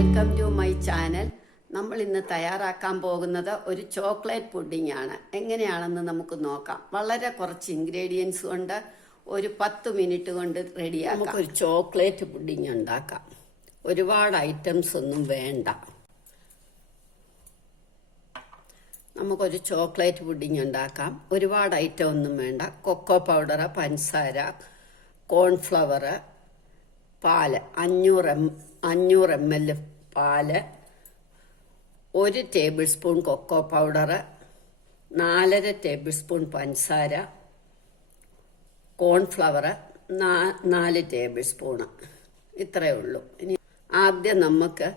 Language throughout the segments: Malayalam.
Welcome to my channel. നമ്മൾ ഇന്ന് തയ്യാറാക്കാൻ പോകുന്നത് ഒരു ചോക്ലേറ്റ് പുഡിംഗ് ആണ്. എങ്ങനെയാണെന്ന് നമുക്ക് നോക്കാം. വളരെ കുറച്ച് ഇൻഗ്രീഡിയൻസ് കൊണ്ട് ഒരു 10 മിനിറ്റ് കൊണ്ട് റെഡിയാക്കാം. നമുക്കൊരു ചോക്ലേറ്റ് പുഡിംഗ് ഉണ്ടാക്കാം. ഒരുപാട് ഐറ്റംസ് ഒന്നും വേണ്ട. നമുക്കൊരു ചോക്ലേറ്റ് പുഡിംഗ് ഉണ്ടാക്കാം. ഒരുപാട് ഐറ്റം ഒന്നും വേണ്ട. കൊക്കോ പൗഡർ, പഞ്ചസാര, കോൺഫ്ലവർ, പാല് 500 ml പാല്, 1 tablespoon cocoa powder, 4.5 tablespoon പഞ്ചസാര, കോൺഫ്ലവർ 4 ടേബിൾ സ്പൂണ്. ഇത്രയേ ഉള്ളൂ. ഇനി ആദ്യം നമുക്ക്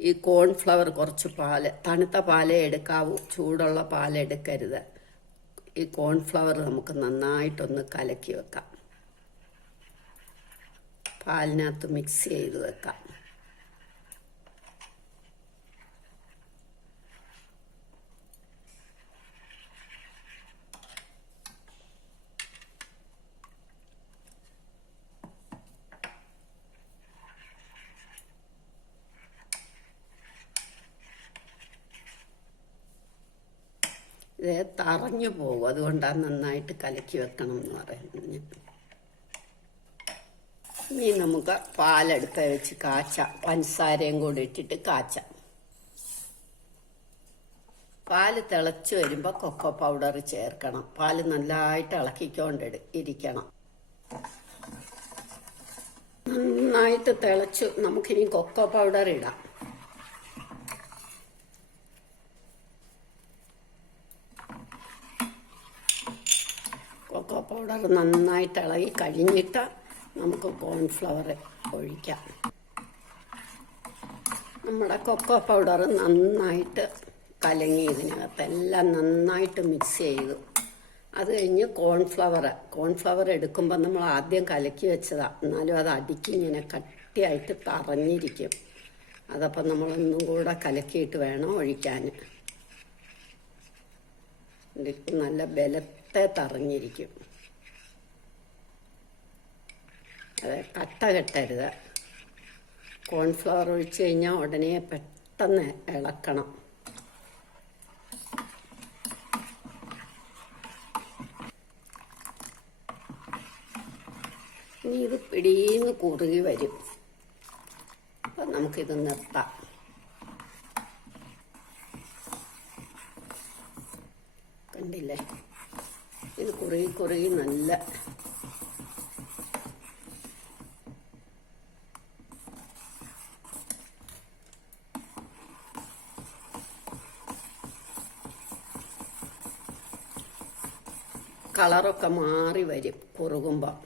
ഈ കോൺഫ്ലവർ കുറച്ച് പാല്, തണുത്ത പാലേ എടുക്കാവൂ, ചൂടുള്ള പാലെടുക്കരുത്. ഈ കോൺഫ്ലവർ നമുക്ക് നന്നായിട്ടൊന്ന് കലക്കി വെക്കാം. പാലിനകത്ത് മിക്സ് ചെയ്ത് വെക്കാം. ഇത് തറഞ്ഞു പോകും, അതുകൊണ്ടാണ് നന്നായിട്ട് കലക്കി വെക്കണം എന്ന് പറയുന്നത്. ഇനി നമുക്ക് പാലെടുത്ത് വെച്ച് കാച്ചാം. പഞ്ചസാരയും കൂടി ഇട്ടിട്ട് കാച്ചാം. പാല് തിളച്ച് വരുമ്പോൾ കൊക്കോ പൗഡർ ചേർക്കണം. പാല് നല്ലതായിട്ട് ഇളക്കിക്കൊണ്ട് ഇരിക്കണം. നന്നായിട്ട് തിളച്ചു. നമുക്കിനി കൊക്കോ പൗഡർ ഇടാം. കൊക്കോ പൗഡർ നന്നായിട്ട് ഇളകി കഴിഞ്ഞിട്ട് നമുക്ക് കോൺഫ്ലവർ ഒഴിക്കാം. നമ്മുടെ കൊക്കോ പൗഡർ നന്നായിട്ട് കലങ്ങി ഇതിനകത്ത് എല്ലാം നന്നായിട്ട് മിക്സ് ചെയ്തു. അത് കഴിഞ്ഞ് കോൺഫ്ലവർ എടുക്കുമ്പോൾ നമ്മൾ ആദ്യം കലക്കി വെച്ചതാണ്. എന്നാലും അത് ഇങ്ങനെ കട്ടിയായിട്ട് തറഞ്ഞിരിക്കും. അതപ്പം നമ്മളൊന്നും കൂടെ കലക്കിയിട്ട് വേണം ഒഴിക്കാൻ. നല്ല ബലത്തെ തറഞ്ഞിരിക്കും. അത് കട്ട കെട്ടരുത്. കോൺഫ്ലവർ ഒഴിച്ച് കഴിഞ്ഞാൽ ഉടനെ പെട്ടെന്ന് ഇളക്കണം. ഇനി ഇത് പിടിയിന്ന് കുറുകി വരും. അപ്പം നമുക്കിത് നിർത്താം. കണ്ടില്ലേ, ഇത് കുറുകി നല്ല കളറൊക്കെ മാറി വരും കുറുകുമ്പോൾ.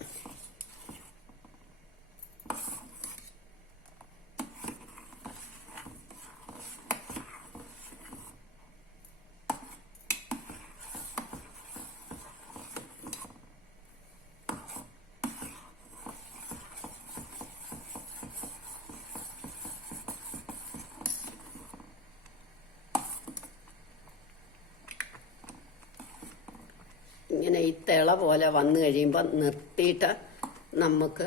ഇങ്ങനെ ഈ തിള പോലെ വന്നു കഴിയുമ്പോൾ നിർത്തിയിട്ട് നമുക്ക്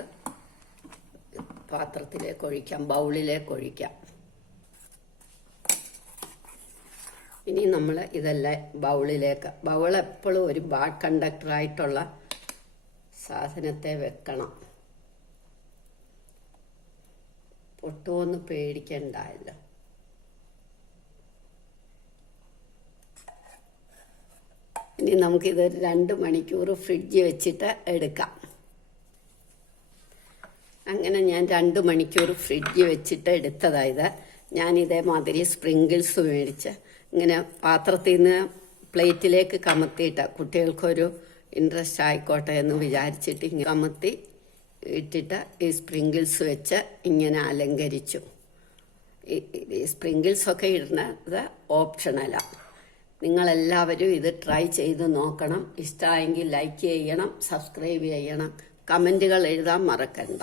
പാത്രത്തിലേക്ക് ഒഴിക്കാം, ബൗളിലേക്ക് ഒഴിക്കാം. ഇനി നമ്മൾ ഇതെല്ലാം ബൗൾ എപ്പോഴും ഒരു ബാഡ് കണ്ടക്ടറായിട്ടുള്ള സാധനത്തെ വെക്കണം. പൊട്ടുമൊന്ന് പേടിക്കണ്ടല്ലോ. ഇനി നമുക്കിത് 2 മണിക്കൂർ ഫ്രിഡ്ജിൽ വെച്ചിട്ട് എടുക്കാം. അങ്ങനെ ഞാൻ 2 മണിക്കൂർ ഫ്രിഡ്ജിൽ വെച്ചിട്ട് എടുത്തതായത്. ഞാൻ ഇതേമാതിരി സ്പ്രിങ്കിൾസ് മേടിച്ച് ഇങ്ങനെ പാത്രത്തിൽ നിന്ന് പ്ലേറ്റിലേക്ക് കമത്തിയിട്ട് കുട്ടികൾക്കൊരു ഇൻട്രസ്റ്റ് ആയിക്കോട്ടെ എന്ന് വിചാരിച്ചിട്ട് ഇങ്ങനെ കമത്തി ഇട്ടിട്ട് ഈ സ്പ്രിങ്കിൾസ് വെച്ച് ഇങ്ങനെ അലങ്കരിച്ചു. ഈ സ്പ്രിങ്കിൾസൊക്കെ ഇടുന്നത് ഓപ്ഷണലാണ്. നിങ്ങളെല്ലാവരും ഇത് ട്രൈ ചെയ്ത് നോക്കണം. ഇഷ്ടമായെങ്കിൽ ലൈക്ക് ചെയ്യണം, സബ്സ്ക്രൈബ് ചെയ്യണം, കമൻറ്റുകൾ എഴുതാൻ മറക്കണ്ട.